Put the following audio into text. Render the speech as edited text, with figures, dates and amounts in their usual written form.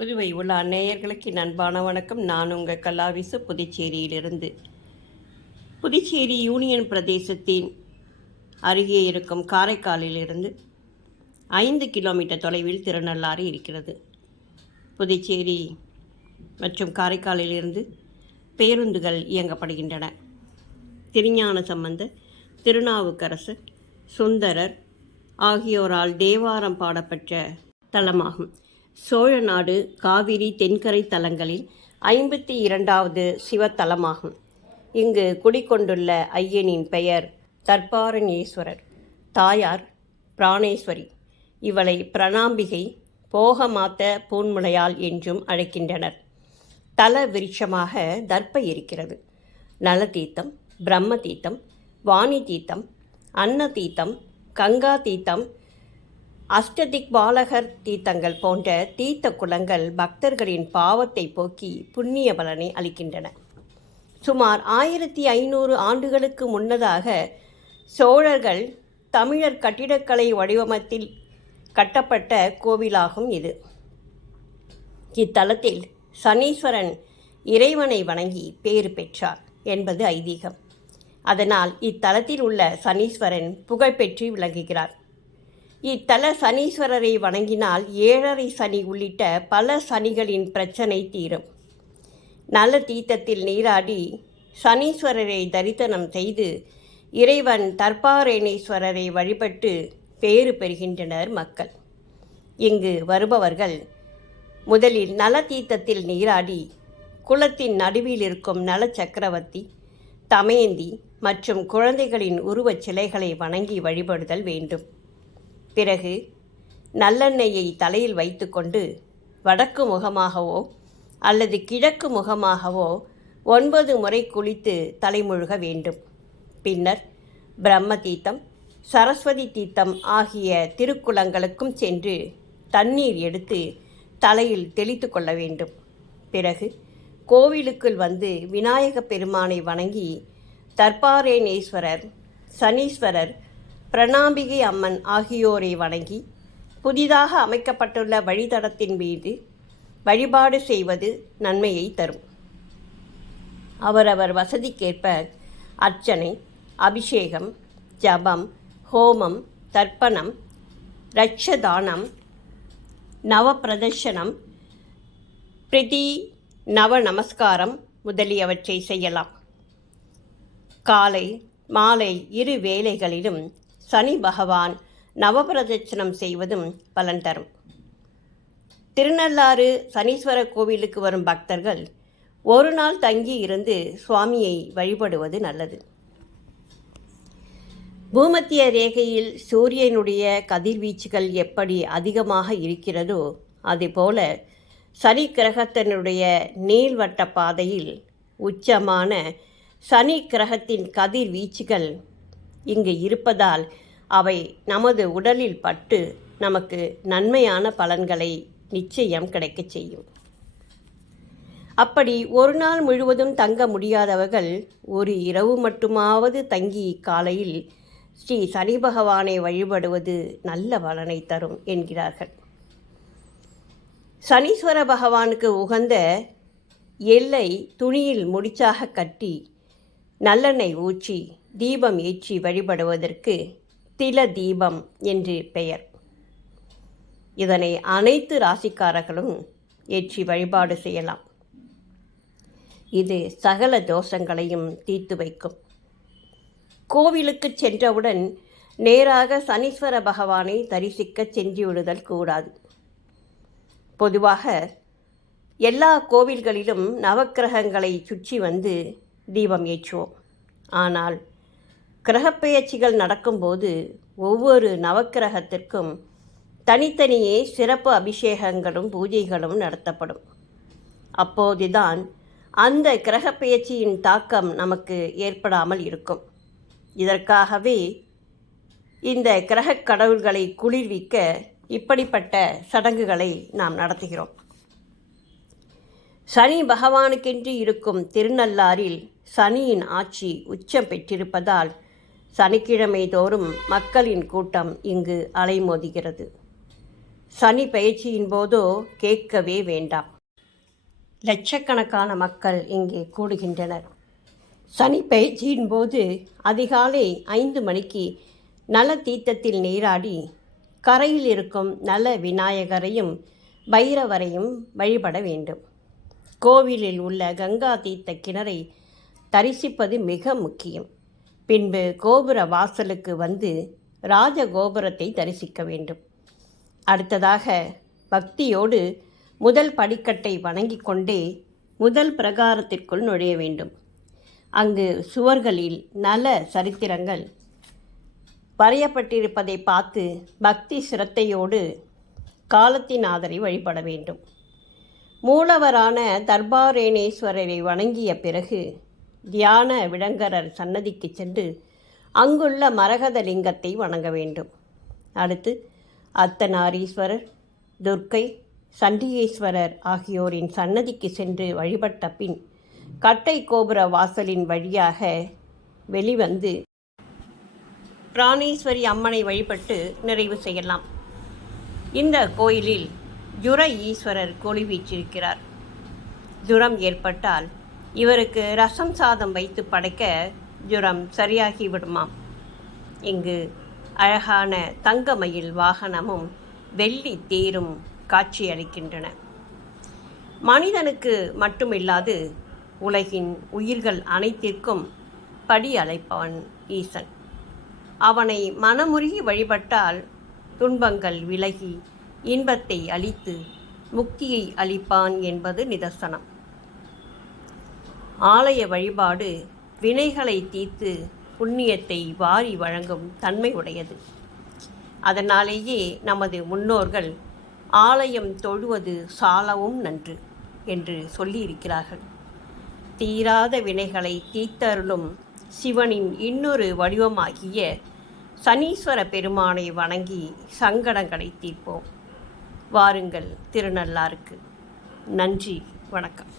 புதுவை உள்ள நேயர்களுக்கு அன்பான வணக்கம். நான் உங்கள் கலாவிசு புதுச்சேரியிலிருந்து. புதுச்சேரி யூனியன் பிரதேசத்தின் அருகே இருக்கும் காரைக்காலிலிருந்து 5 கிலோமீட்டர் தொலைவில் திருநள்ளாறு இருக்கிறது. புதுச்சேரி மற்றும் காரைக்காலிலிருந்து பேருந்துகள் இயங்கப்படுகின்றன. திருஞான சம்பந்தர், திருநாவுக்கரசர், சுந்தரர் ஆகியோரால் தேவாரம் பாடப்பெற்ற தலமாகும். சோழநாடு காவிரி தென்கரை தலங்களில் 52வது சிவத்தலமாகும். இங்கு குடிக்கொண்டுள்ள ஐயனின் பெயர் தர்பாரண்யேஸ்வரர், தாயார் பிராணேஸ்வரி. இவளை பிரணாம்பிகை, போகமாத்த பூன்முலையாள் என்றும் அழைக்கின்றனர். தல விருட்சமாக தர்ப்பை இருக்கிறது. நலதீர்த்தம், பிரம்ம தீர்த்தம், வாணி தீர்த்தம், அன்ன தீர்த்தம், கங்கா தீர்த்தம், அஷ்டதிக்பாலகர் தீர்த்தங்கள் போன்ற தீர்த்த குளங்கள் பக்தர்களின் பாவத்தை போக்கி புண்ணிய பலனை அளிக்கின்றன. சுமார் 1500 ஆண்டுகளுக்கு முன்னதாக சோழர்கள் தமிழர் கட்டிடக்கலை வடிவமைத்தில் கட்டப்பட்ட கோவிலாகும் இது. இத்தலத்தில் சனீஸ்வரன் இறைவனை வணங்கி பேறு பெற்றார் என்பது ஐதீகம். அதனால் இத்தலத்தில் உள்ள சனீஸ்வரன் புகழ்பெற்று விளங்குகிறார். இத்தல சனீஸ்வரரை வணங்கினால் 7.5 சனி உள்ளிட்ட பல சனிகளின் பிரச்சனை தீரும். நல்ல தீர்த்தத்தில் நீராடி சனீஸ்வரரை தரிசனம் செய்து இறைவன் தர்பாரேணேஸ்வரரை வழிபட்டு பேறு பெறுகின்றனர் மக்கள். இங்கு வருபவர்கள் முதலில் நல தீர்த்தத்தில் நீராடி குளத்தின் நடுவில் இருக்கும் நல சக்கரவர்த்தி, தமயந்தி மற்றும் குழந்தைகளின் உருவச் சிலைகளை வணங்கி வழிபடுதல் வேண்டும். பிறகு நல்லெண்ணெயை தலையில் வைத்துக்கொண்டு வடக்கு முகமாகவோ அல்லது கிழக்கு முகமாகவோ 9 முறை குளித்து தலைமுழுக வேண்டும். பின்னர் பிரம்ம தீர்த்தம், சரஸ்வதி தீர்த்தம் ஆகிய திருக்குளங்களுக்கும் சென்று தண்ணீர் எடுத்து தலையில் தெளித்து கொள்ள வேண்டும். பிறகு கோவிலுக்குள் வந்து விநாயகப் பெருமானை வணங்கி தர்பாரேணேஸ்வரர், சனீஸ்வரர், பிரணாம்பிகை அம்மன் ஆகியோரை வணங்கி புதிதாக அமைக்கப்பட்டுள்ள வழித்தடத்தின் மீது வழிபாடு செய்வது நன்மையை தரும். அவரவர் வசதிக்கேற்ப அர்ச்சனை, அபிஷேகம், ஜபம், ஹோமம், தர்ப்பணம், ரட்சதானம், நவப்பிரதர்ஷனம், பிரதி நவ நமஸ்காரம் முதலியவற்றை செய்யலாம். காலை மாலை 2 வேளைகளிலும் சனி பகவான் நவபிரதட்சணம் செய்வதும் பலன் தரும். திருநள்ளாறு சனீஸ்வர கோவிலுக்கு வரும் பக்தர்கள் ஒரு நாள் தங்கி இருந்து சுவாமியை வழிபடுவது நல்லது. பூமத்திய ரேகையில் சூரியனுடைய கதிர்வீச்சுகள் எப்படி அதிகமாக இருக்கிறதோ அதுபோல சனி கிரகத்தினுடைய நீள்வட்ட பாதையில் உச்சமான சனி கிரகத்தின் கதிர்வீச்சுகள் இங்கு இருப்பதால் அவை நமது உடலில் பட்டு நமக்கு நன்மையான பலன்களை நிச்சயம் கிடைக்கச் செய்யும். அப்படி ஒரு நாள் முழுவதும் தங்க முடியாதவர்கள் ஒரு இரவு மட்டுமாவது தங்கி காலையில் ஸ்ரீ சனி பகவானை வழிபடுவது நல்ல பலனை தரும் என்கிறார்கள். சனீஸ்வர பகவானுக்கு உகந்த எல்லை துணியில் முடிச்சாக கட்டி நல்லெண்ணெய் ஊற்றி தீபம் ஏற்றி வழிபடுவதற்கு தில தீபம் என்று பெயர். இதனை அனைத்து ராசிக்காரர்களும் ஏற்றி வழிபாடு செய்யலாம். இது சகல தோஷங்களையும் தீர்த்து வைக்கும். கோவிலுக்கு சென்றவுடன் நேராக சனீஸ்வர பகவானை தரிசிக்க சென்று விடுதல் கூடாது. பொதுவாக எல்லா கோவில்களிலும் நவக்கிரகங்களை சுற்றி வந்து தீபம் ஏற்றுவோம். ஆனால் கிரகப்பெயர்ச்சிகள் நடக்கும்போது ஒவ்வொரு நவக்கிரகத்திற்கும் தனித்தனியே சிறப்பு அபிஷேகங்களும் பூஜைகளும் நடத்தப்படும். அப்போதுதான் அந்த கிரகப்பெயர்ச்சியின் தாக்கம் நமக்கு ஏற்படாமல் இருக்கும். இதற்காகவே இந்த கிரக கடவுள்களை குளிர்விக்க இப்படிப்பட்ட சடங்குகளை நாம் நடத்துகிறோம். சனி பகவானுக்கென்று இருக்கும் திருநள்ளாறில் சனியின் ஆட்சி உச்சம் பெற்றிருப்பதால் சனிக்கிழமை தோறும் மக்களின் கூட்டம் இங்கு அலைமோதுகிறது. சனி பயிற்சியின் போதோ கேட்கவே வேண்டாம். லட்சக்கணக்கான மக்கள் இங்கே கூடுகின்றனர். சனி பயிற்சியின் போது அதிகாலை 5 மணிக்கு நல தீர்த்தத்தில் நீராடி கரையில் இருக்கும் நல விநாயகரையும் பைரவரையும் வழிபட வேண்டும். கோவிலில் உள்ள கங்கா தீர்த்த கிணறை தரிசிப்பது மிக முக்கியம். பின்பு கோபுர வாசலுக்கு வந்து ராஜகோபுரத்தை தரிசிக்க வேண்டும். அடுத்ததாக பக்தியோடு முதல் படிக்கட்டை வணங்கிக் கொண்டே முதல் பிரகாரத்திற்குள் நுழைய வேண்டும். அங்கு சுவர்களில் நல சரித்திரங்கள் வரையப்பட்டிருப்பதை பார்த்து பக்தி சிரத்தையோடு காலத்திநாதரை வழிபட வேண்டும். மூலவரான தர்பாரேணேஸ்வரரை வணங்கிய பிறகு தியான விடங்கரர் சன்னதிக்கு சென்று அங்குள்ள மரகத லிங்கத்தை வணங்க வேண்டும். அடுத்து அர்த்தநாரீஸ்வரர், துர்க்கை, சண்டிகேஸ்வரர் ஆகியோரின் சன்னதிக்கு சென்று வழிபட்ட பின் கட்டை கோபுர வாசலின் வழியாக வெளிவந்து பிராணேஸ்வரி அம்மனை வழிபட்டு நிறைவு செய்யலாம். இந்த கோயிலில் ஜுர ஈஸ்வரர் கொலி வீற்றிருக்கிறார். ஜுரம் ஏற்பட்டால் இவருக்கு ரசம் சாதம் வைத்து படைக்க ஜுரம் சரியாகி விடுமாம். இங்கு அழகான தங்கமயில் வாகனமும் வெள்ளி தேரும் காட்சியளிக்கின்றன. மனிதனுக்கு மட்டுமில்லாது உலகின் உயிர்கள் அனைத்திற்கும் படி அழைப்பவன் ஈசன். அவனை மனமுருகி வழிபட்டால் துன்பங்கள் விலகி இன்பத்தை அளித்து முக்தியை அளிப்பான் என்பது நிதர்சனம். ஆலய வழிபாடு வினைகளை தீர்த்து புண்ணியத்தை வாரி வழங்கும் தன்மை உடையது. அதனாலேயே நமது முன்னோர்கள் ஆலயம் தொழுவது சாலவும் நன்று என்று சொல்லியிருக்கிறார்கள். தீராத வினைகளை தீர்த்தருளும் சிவனின் இன்னொரு வடிவமாகிய சனீஸ்வர பெருமானை வணங்கி சங்கடங்களை தீர்ப்போம். வாருங்கள் திருநள்ளாருக்கு. நன்றி, வணக்கம்.